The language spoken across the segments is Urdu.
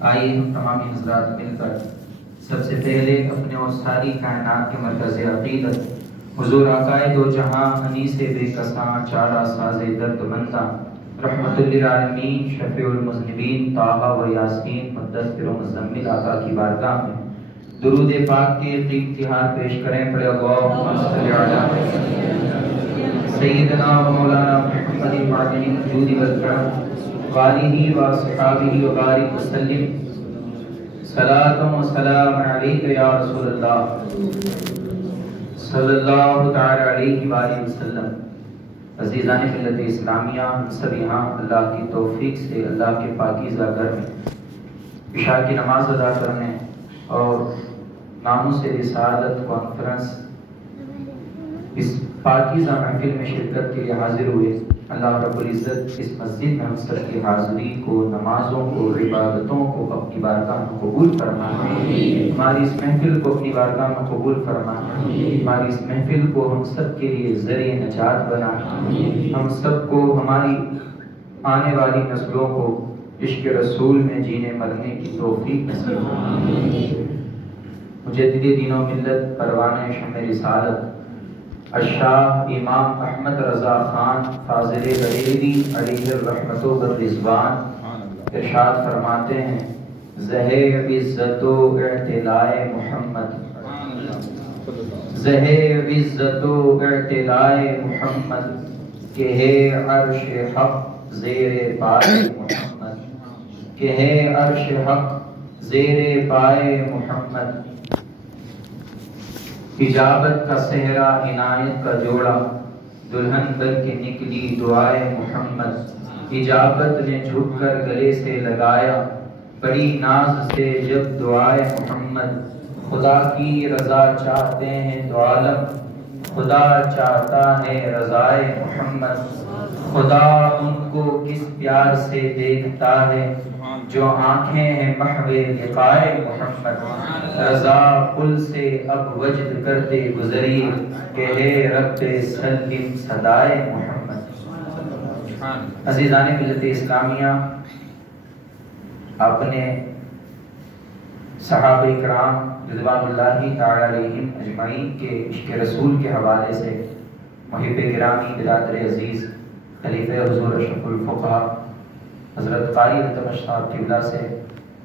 آئیے ہم تمام حضرات مل کر سب سے پہلے اپنے اور ساری کائنات کے مرکز عقیدت حضور آقائے دو جہاں انیس بے کساں چارہ ساز درد مندہ رحمت للعالمین شفیع المذنبین طٰہٰ و یاسین مدثر و مزمل آقا کی بارگاہ میں درود پاک کے قیمتی ہار پیش کریں. پڑھے اللہم صلی علی سیدنا و مولانا محمد معدن الجود والکرم وآلہ و صحابہ و بارک وسلم. صلاۃ و سلام علیک یا رسول اللہ صلی اللہ تعالی علیہ وآلہ وسلم. عزیزان ملت اسلامیہ، ہم سب یہاں اللہ کی توفیق سے اللہ کے پاکیزہ گھر میں عشاء کی نماز ادا کرنے اور ناموس رسالت کانفرنس اس پاکیزہ محفل میں شرکت کے لیے حاضر ہوئے. اللہ رب العزت اس مسجد میں ہم سب کی حاضری کو، نمازوں کو، عبادتوں کو اپنی بارگاہ میں قبول فرمائے. ہماری اس محفل کو اپنی بارگاہ میں قبول فرمائے. ہماری اس محفل کو ہم سب کے لیے ذریعہ نجات بنائے. ہم سب کو، ہماری آنے والی نسلوں کو عشق رسول میں جینے مرنے کی توفیق نصیب فرمائے. مجدد دین و ملت پروانہ شمع رسالت الشاہ امام احمد رضا خان فاضل بریلوی علیہ الرحمت والرضوان ارشاد فرماتے ہیں: زہر عزت و اعتلاء محمد، زہر عزت و اعتلاء محمد کہ ہے عرش حق زیر پائے محمد، کہ ہے عرش حق زیر پائے محمد. اجابت کا صحرا عنایت کا جوڑا دلہن بن کے نکلی دعائے محمد. اجابت نے جھک کر گلے سے لگایا بڑی ناز سے جب دعائے محمد. خدا کی رضا چاہتے ہیں تو عالم، خدا چاہتا ہے رضائے محمد. خدا ان کو کس پیار سے دیکھتا ہے جو آنکھیں ہیں محو لقائے محمد. رضا پل سے اب وجد کرتے گزری کہ ہے رب سلم صدائے محمد. عزیزان ملت اسلامیہ، آپ نے صحابہ کرام رضوان اللہ تعالی علیہم اجمعین کے عشق رسول کے حوالے سے محب گرامی برادر عزیز خلیفہ حضور اشرف الفقہا حضرت قاری التمش صاحب قبلہ سے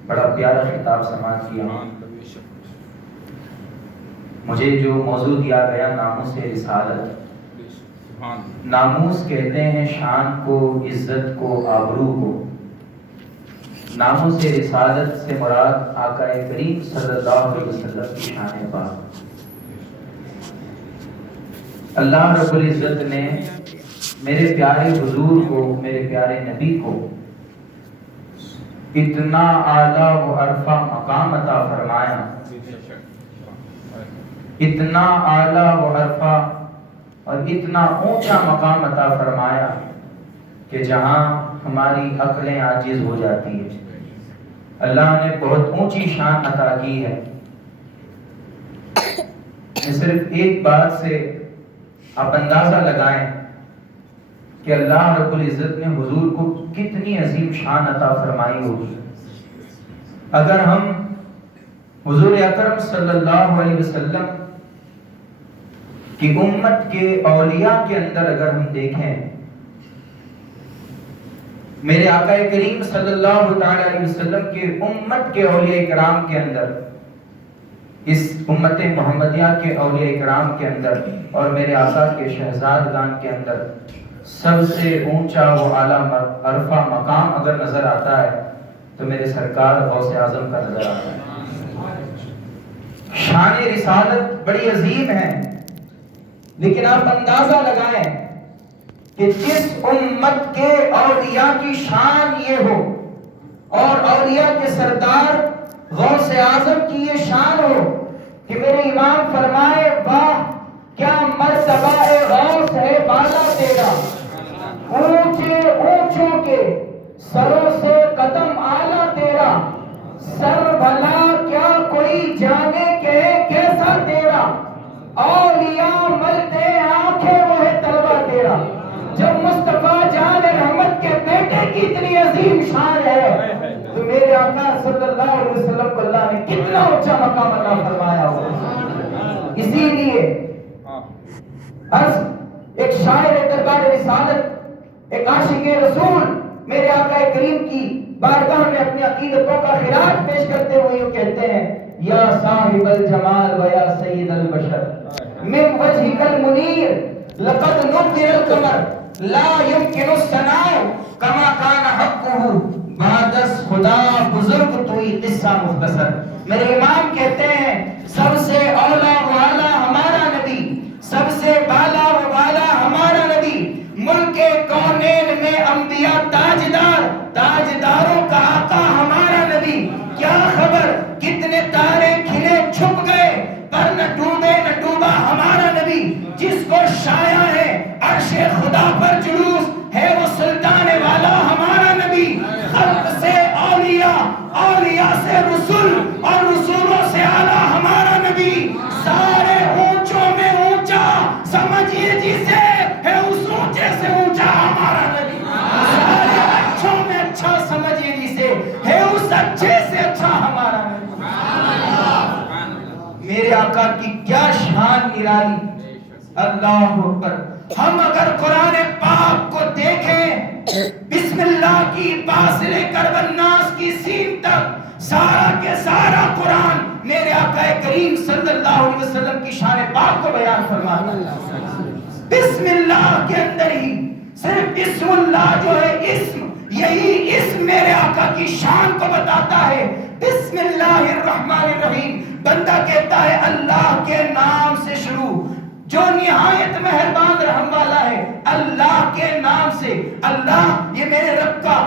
بڑا پیارا خطاب سماعت کیا. مجھے جو موضوع دیا گیا ناموس رسالت، ناموس کہتے ہیں شان کو، عزت کو، آبرو کو. ناموس رسالت سے مراد آقا کریم صلی اللہ علیہ وسلم کی شان پاک. اللہ رب العزت نے میرے پیارے حضور کو، میرے پیارے نبی کو اتنا اعلیٰ و عرفہ مقام عطا فرمایا، اتنا اعلیٰ و عرفہ اور اتنا اونچا مقام عطا فرمایا کہ جہاں ہماری عقلیں عاجز ہو جاتی ہیں. اللہ نے بہت اونچی شان عطا کی ہے. صرف ایک بات سے آپ اندازہ لگائیں کہ اللہ رب العزت نے حضور کو کتنی عظیم شان عطا فرمائی ہوگی. اگر ہم حضور اکرم صلی اللہ علیہ وسلم کی امت کے اولیاء کے اندر اگر ہم دیکھیں، میرے آقا کریم صلی اللہ تعالی علیہ وسلم کے امت کے اولیاء کرام کے اندر، اس امت محمدیہ کے اولیاء کرام کے اندر اور میرے آقا کے شہزادگان کے اندر سب سے اونچا و اعلیٰ عرفہ مقام اگر نظر آتا ہے تو میرے سرکار غوث اعظم کا نظر آتا ہے. شان رسالت بڑی عظیم ہے، لیکن آپ اندازہ لگائیں کہ جس امت کے اولیاء کی شان یہ ہو اور اولیاء کے سردار غوث اعظم کی یہ شان ہو کہ میرے امام فرمائے واہ کیا مرتبہ غوث ہے بالا تیرا، اونچے اونچوں کے سروں سے قدم آلہ تیرا، سر بھلا کیا کوئی جانے کہ کیسا تیرا، اولیاء ملتے آنکھیں وہ ہے طلبہ تیرا. جب مصطفیٰ جان رحمت کے بیٹے کی اتنی عظیم شان ہے تو میرے آقا صلی اللہ علیہ وسلم کو اللہ نے کتنا اونچا مقام عطا فرمایا ہو. اسی لیے ایک شاعر دربار رسالت، ایک عاشق رسول میرے آقا کریم کی بارگاہ میں اپنی عقیدتوں کا خراج پیش کرتے ہوئے یہ کہتے ہیں: یا صاحب الجمال و یا سید البشر من وجهك المنیر لقد نبر القمر لا يمكن الثناء كما كان حقه بعد خدا بزرگ توئی قصہ مختصر. میرے امام کہتے ہیں سب سے اولا و اعلی ہمارا نبی، سب سے بالا و بالا ہمارا نبی، ملک کونین میں انبیاء تاجدار، تاجداروں کا آقا ہمارا نبی. کیا خبر کتنے تارے کھلے چھپ گئے پر نہ ڈوبے نہ ڈوبا ہمارا نبی. جس کو شایع ہے عرش خدا پر جلوس ہے وہ سلطان والا ہمارا نبی. خلق سے اولیاء، اولیاء سے رسول اور رسولوں سے اعلیٰ ہمارا نبی. سارے اونچوں میں اونچا سمجھیے جسے ہے اس اونچے سے اونچا ہمارا نبی. سارے اچھوں میں اچھا سمجھیے جسے ہے اس اچھے سے اچھا ہمارا نبی. میرے آقا کی کیا شان نرالی. اللہ اکبر. ہم اگر قرآن پاک کو دیکھیں بسم اللہ کی با سے لے کر والناس کی سین تک سارا کے سارا قرآن میرے آقا کریم صلی اللہ علیہ وسلم کی شان پاک کو بیان فرماتا ہے. بسم اللہ کے اندر ہی صرف اسم اللہ جو ہے اسم، یہی اسم میرے آقا کی شان کو بتاتا ہے. بسم اللہ الرحمن الرحیم. بندہ کہتا ہے اللہ کے نام سے شروع جو نہایت مہربان رحم والا ہے. اللہ کے نام سے. اللہ یہ میرے رب کا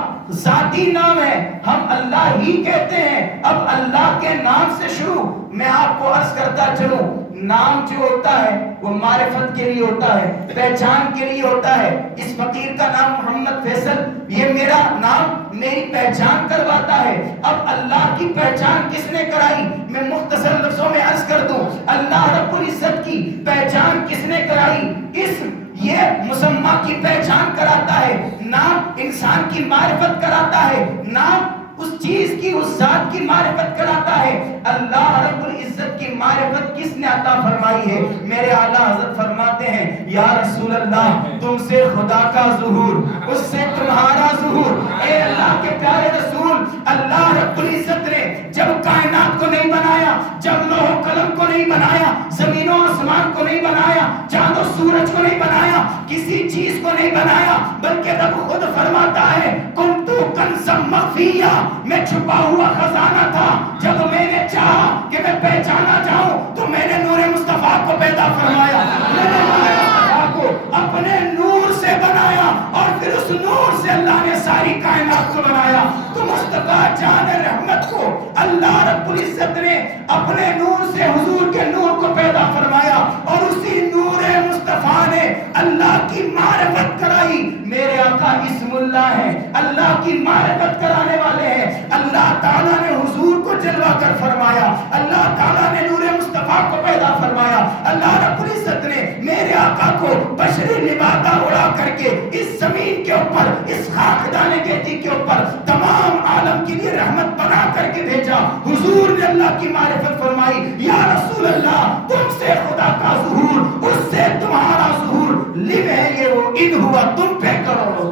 ذاتی نام ہے، ہم اللہ ہی کہتے ہیں. اب اللہ کے نام سے شروع. میں آپ کو عرض کرتا چلوں، نام جو ہوتا ہے وہ معرفت کے لیے ہوتا ہے، پہچان کے لیے ہوتا ہے. اس فقیر کا نام محمد فیصل، یہ میرا نام میری پہچان کرواتا ہے. اب اللہ کی پہچان کس نے کرائی؟ میں مختصر لفظوں میں عرض کر دوں. اللہ رب العزت کی پہچان کس نے کرائی؟ اسم یہ مسمہ کی پہچان کراتا ہے، نام انسان کی معرفت کراتا ہے، نام اس چیز کی، اس ذات کی معرفت کراتا ہے. اللہ رب العزت کی معرفت کس نے عطا فرمائی ہے؟ میرے اعلیٰ حضرت فرماتے ہیں یا رسول اللہ تم سے خدا کا ظہور، اس سے تمہارا ظہور. اے اللہ کے پیارے رسول، اللہ رب العزت نے جب کائنات کو نہیں بنایا، جب لوح و قلم کو نہیں بنایا، زمین و آسمان کو نہیں بنایا، چاند و سورج کو نہیں بنایا، کسی چیز کو نہیں بنایا، بلکہ رب خود فرماتا ہے کنتو کنزم مخفیہ، میں چھپا ہوا خزانہ تھا. جب میں نے چاہا کہ میں پہچانا جاؤں تو میں نے نور مصطفیٰ کو پیدا فرمایا، میں نے نور مصطفیٰ کو اپنے نور سے بنایا اور پھر اس نور سے اللہ نے ساری کائنات کو بنایا. تو مصطفیٰ جان رحمت کو اللہ رب العزت نے اپنے نور سے حضور کے نور کو پیدا فرمایا اور اسی نور مصطفیٰ نے اللہ کی معرفت کرائی. میرے آقا اسم اللہ ہے، اللہ کی معرفت کرانے والے ہیں. اللہ تعالیٰ نے حضور کو جلوہ کر فرمایا، اللہ تعالیٰ نے نور مصطفیٰ کو پیدا فرمایا. اللہ رب العزت نے میرے آقا کو بشری لبادہ اڑا کر کے اس زمین کے اوپر، اس خاکدان گیتی کے اوپر تمام عالم کے لیے رحمت بنا کر کے بھیجا. حضور نے اللہ کی معرفت فرمائی. یا رسول اللہ تم سے خدا کا ظہور، اس سے تمہارا ظہور. لم ہے یہ وہ ان ہوا تم پہ کرو.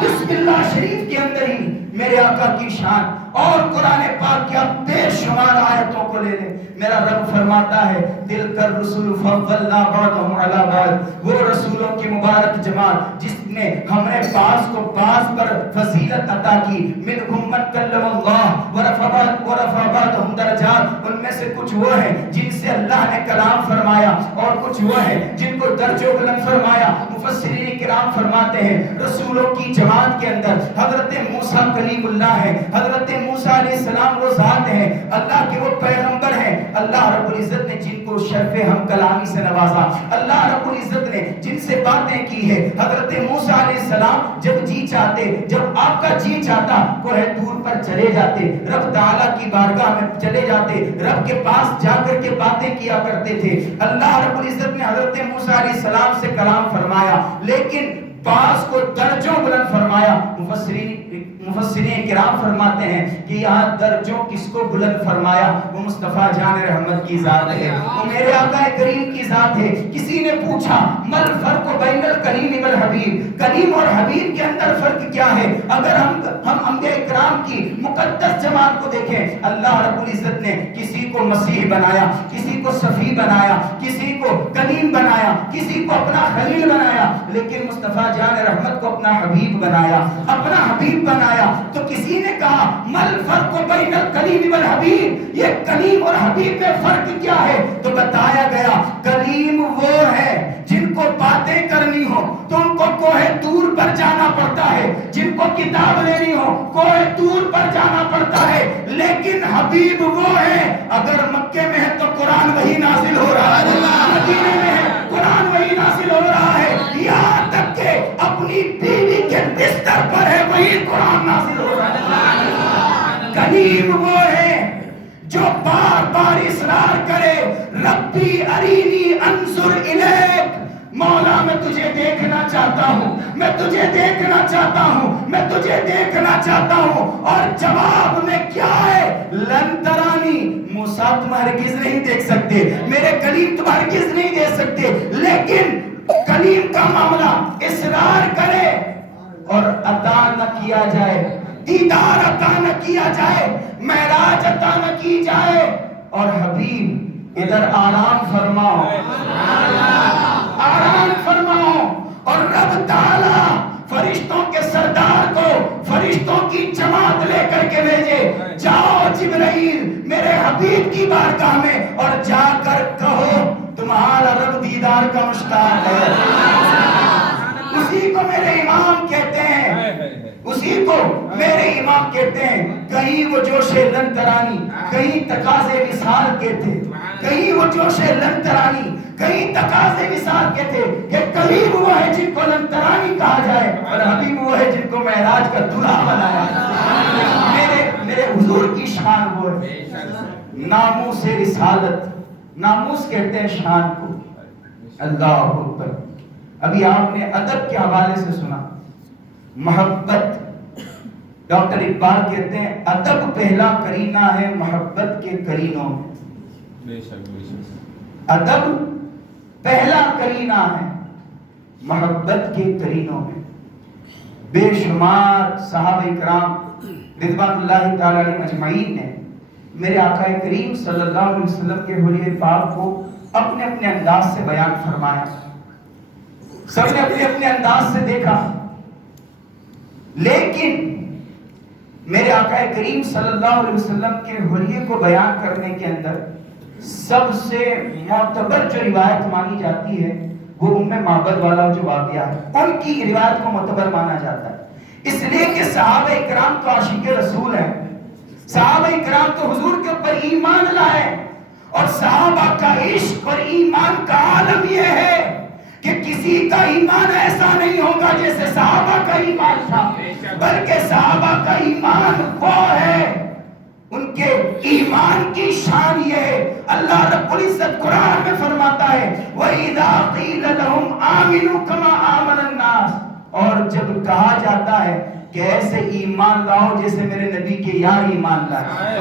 بسم اللہ شریف کے اندر ہی میرے آقا کی شان اور قرآن پاک کی بے شمار آیتوں کو لے لیں. میرا رب فرماتا ہے دل کر رسول فضلنا بعضهم علی بعض، وہ رسولوں کی مبارک جماعت جس نے ہم نے بعض کو بعض پر فضیلت عطا کی. منہم من کلم اللہ ورفع بعضهم درجات، ان میں سے کچھ وہ ہیں جن سے اللہ نے کلام فرمایا اور کچھ وہ ہیں جن کو درج و بلند فرمایا. مفسرین کرام فرماتے ہیں رسولوں کی جماعت کے اندر حضرت موسیٰ کلیم اللہ ہے، حضرت موسیٰ علیہ السلام وہ ذات ہیں، اللہ کے وہ پیغمبر ہیں. اللہ رب العزت نے جن کو شرف ہم کلامی سے نوازا، اللہ رب العزت نے جن سے باتیں کی ہے. حضرت موسیٰ علیہ السلام جب جی چاہتے، جب آپ کا جی چاہتا کوہ طور پر چلے جاتے، رب تعالیٰ کی بارگاہ میں چلے جاتے، رب کے پاس جا کر کے باتیں کیا کرتے تھے. اللہ رب العزت نے حضرت موسیٰ علیہ السلام سے کلام فرمایا لیکن بعض کو درجوں بلند فرمایا. مفسرین کرام فرماتے ہیں کہ یہاں درجوں کس کو بلند فرمایا؟ وہ مصطفیٰ جان رحمت کی ذات ہے، وہ میرے آقا کریم کی ذات ہے۔ کسی نے پوچھا مل فرق بین الکلیم والحبیب، کلیم اور حبیب کے اندر فرق کیا ہے؟ اگر ہم انبیاء کرام کی مقدس جماعت کو دیکھیں، اللہ رب العزت نے کسی کو مسیح بنایا، کسی کو صفی بنایا، کسی کو کلیم بنایا، کسی کو اپنا خلیل بنایا، لیکن مصطفیٰ جان رحمت کو اپنا حبیب بنایا، اپنا حبیب بنایا۔ تو کسی نے کہا مل فرق بین الکلیم والحبیب، یہ کلیم اور حبیب میں فرق کیا ہے؟ تو بتایا گیا کلیم وہ ہے جن کو باتیں کرنی ہو تو ان کو کوہ طور پر جانا پڑتا ہے، جن کو کتاب لینی ہو کوہ طور پر جانا پڑتا ہے، لیکن حبیب وہ ہے اگر مکے میں ہے تو قرآن وہی نازل ہو رہا ہے، مدینے میں ہے قرآن وہی نازل ہو رہا ہے، یہاں تک کہ اپنی بیوی کے بستر پر ہے وہی قرآن نازل ہو رہا ہے۔ کلیم وہ ہے جو بار بار اصرار کرے ربی ارینی انظر الیک، مولا میں تجھے دیکھنا چاہتا ہوں، میں تجھے دیکھنا چاہتا ہوں، میں تجھے دیکھنا چاہتا ہوں، اور جواب میں کیا ہے؟ لن ترانی، موسیٰ تم ہرگز نہیں دیکھ سکتے، میرے کلیم تم ہرگز نہیں دیکھ سکتے، لیکن کلیم کا معاملہ اصرار کرے اور عطا نہ کیا جائے، دیدار عطا نہ کیا جائے، معراج عطا نہ کی جائے، اور حبیب ادھر آرام فرماؤ، آرام فرماؤ، اور رب تعالی فرشتوں کے سردار کو فرشتوں کی جماعت لے کر کے بھیجے، جاؤ جبرائیل میرے حبیب کی بارگاہ میں اور جا کر کہو تمہارا رب دیدار کا مشتاق ہے۔ اسی کو میرے امام کہتے ہیں، اسی کو میرے امام کہتے ہیں، کہیں وہ جوش لن ترانی، کہیں تقاضے وصال کے تھے، کہیں وہ جوش لن ترانی، کہیں تقاضے وصال کے تھے، کہ کلیم وہ ہے جن کو لن ترانی کہا جائے اور حبیب وہ ہے جن کو معراج کا دلہا بنایا۔ میرے حضور کی شان وہ ہے، ناموس رسالت، ناموس کہتے ہیں شان کو۔ اللہ اکبر۔ ابھی آپ نے ادب کے حوالے سے سنا، محبت، ڈاکٹر اقبال کہتے ہیں ادب پہلا کرینہ ہے محبت کے کرینوں میں، ادب پہلا کرینہ ہے محبت کے کرینوں میں۔ بے شمار صحابہ کرام رضوان اللہ تعالی علیہم اجمعین نے میرے آقا کریم صلی اللہ علیہ وسلم کے حلیے پاک کو اپنے اپنے انداز سے بیان فرمایا، سب نے اپنے اپنے انداز سے دیکھا، لیکن میرے آقا کریم صلی اللہ علیہ وسلم کے حلیے کو بیان کرنے کے اندر سب سے معتبر جو روایت مانی جاتی ہے وہ ام معبد والا جو واقعہ ہے، ان کی روایت کو معتبر مانا جاتا ہے، اس لیے کہ صحابہ اکرام تو عاشق رسول ہیں، صحابہ اکرام تو حضور کے اوپر ایمان لائے، اور صحابہ کا عشق اور ایمان کا عالم یہ ہے کہ کسی کا ایمان ایسا نہیں ہوگا جیسے صحابہ کا ایمان تھا، بلکہ صحابہ کا ایمان وہ ہے، ان کے ایمان کی شان یہ ہے، اللہ رب العزت قرآن میں فرماتا ہے وَإِذَا قِيلَ لَهُمْ آمِنُوا كَمَا آمَنَ النَّاسِ، اور جب کہا جاتا ہے کہ ایسے ایمان لاؤ جیسے میرے نبی کے یار ایمان لائے،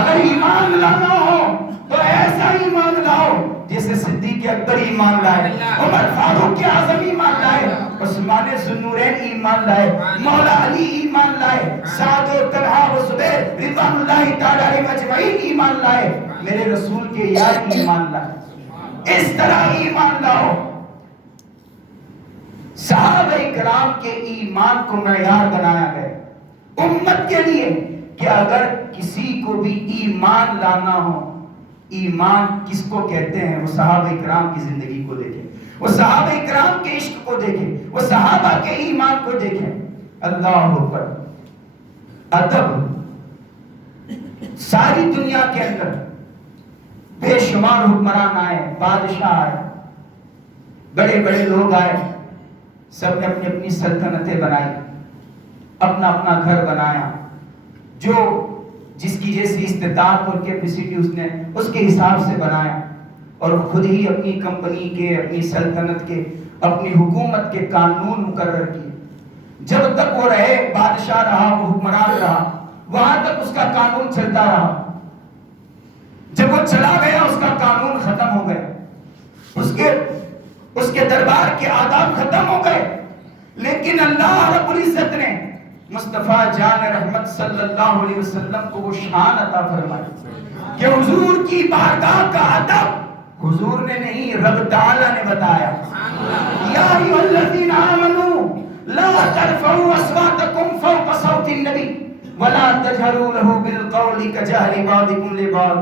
اگر ایمان لانا ہو تو ایسا ایمان لاؤ جیسے صدیق اکبر ایمان لائے، عمر فاروق اعظم ایمان لائے، عثمان ذوالنورین ایمان لائے، مولا علی ایمان لائے، سعد و طلحہ و زبیر رضوان اللہ تعالی علیہم اجمعین ایمان لائے، میرے رسول کے یار ایمان لائے، اس طرح ایمان لاؤ۔ صحابہ کرام کے ایمان کو معیار بنایا گیا امت کے لیے کہ اگر کسی کو بھی ایمان لانا ہو، ایمان کس کو کہتے ہیں؟ وہ صحابہ کرام کی زندگی کو دیکھیں، وہ صحابہ کرام کے عشق کو دیکھیں، وہ صحابہ کے ایمان کو دیکھیں۔ اللہ اکبر۔ ادب ساری دنیا کے اندر بے شمار حکمران آئے، بادشاہ آئے، بڑے بڑے لوگ آئے، سب نے اپنی اپنی سلطنتیں بنائی، اپنا اپنا گھر بنایا، جو جس کی جیسی استطاعت اور کیپیسٹی اس نے اس کے حساب سے بنایا، اور خود ہی اپنی کمپنی کے، اپنی سلطنت کے، اپنی حکومت کے قانون مقرر کیے۔ جب تک وہ رہے، بادشاہ رہا، وہ حکمران رہا، وہاں تک اس کا قانون چلتا رہا. جب وہ چلا گیا اس کا قانون ختم ہو گئے، اس کے دربار کے آداب ختم ہو گئے. لیکن اللہ رب العزت نے مصطفیٰ جان رحمت صلی اللہ علیہ وسلم کو وہ شان عطا فرمائی کہ حضور کی بارگاہ کا ادب حضور نے نہیں، رب تعالی نے بتایا. یا ایھا الذین آمنوا لا ترفعوا اصواتکم فوق صوت النبی ولا تجهروا له بالقول كجهر بعضكم لبعض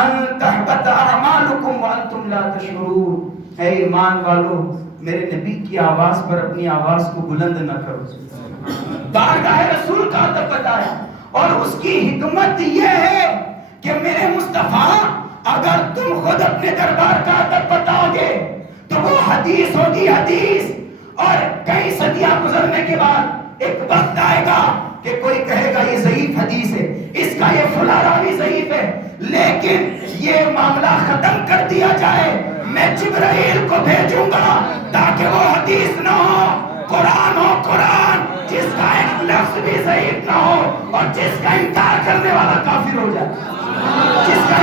ان تحبط اعمالکم وانتم لا تشعرون. اے ایمان والو، میرے نبی کی آواز پر اپنی آواز کو بلند نہ کرو. بارگاہ رسول کا ادب بتایا، اور اس کی حکمت یہ ہے کہ میرے مصطفیٰ اگر تم خود اپنے دربار کا ادب بتاؤ گے تو وہ حدیث ہوگی حدیث، اور کئی صدیاں گزرنے کے بعد ایک وقت آئے گا کہ کوئی کہے گا یہ ضعیف حدیث ہے، اس کا یہ فلاں راوی ضعیف ہے، لیکن یہ معاملہ ختم کر دیا جائے. میں جبرائیل کو بھیجوں گا تاکہ وہ حدیث نہ ہو، قرآن ہو، قرآن جس کا ایک لفظ بھی ضعیف نہ ہو اور جس کا انکار کرنے والا کافر ہو جائے، جس کا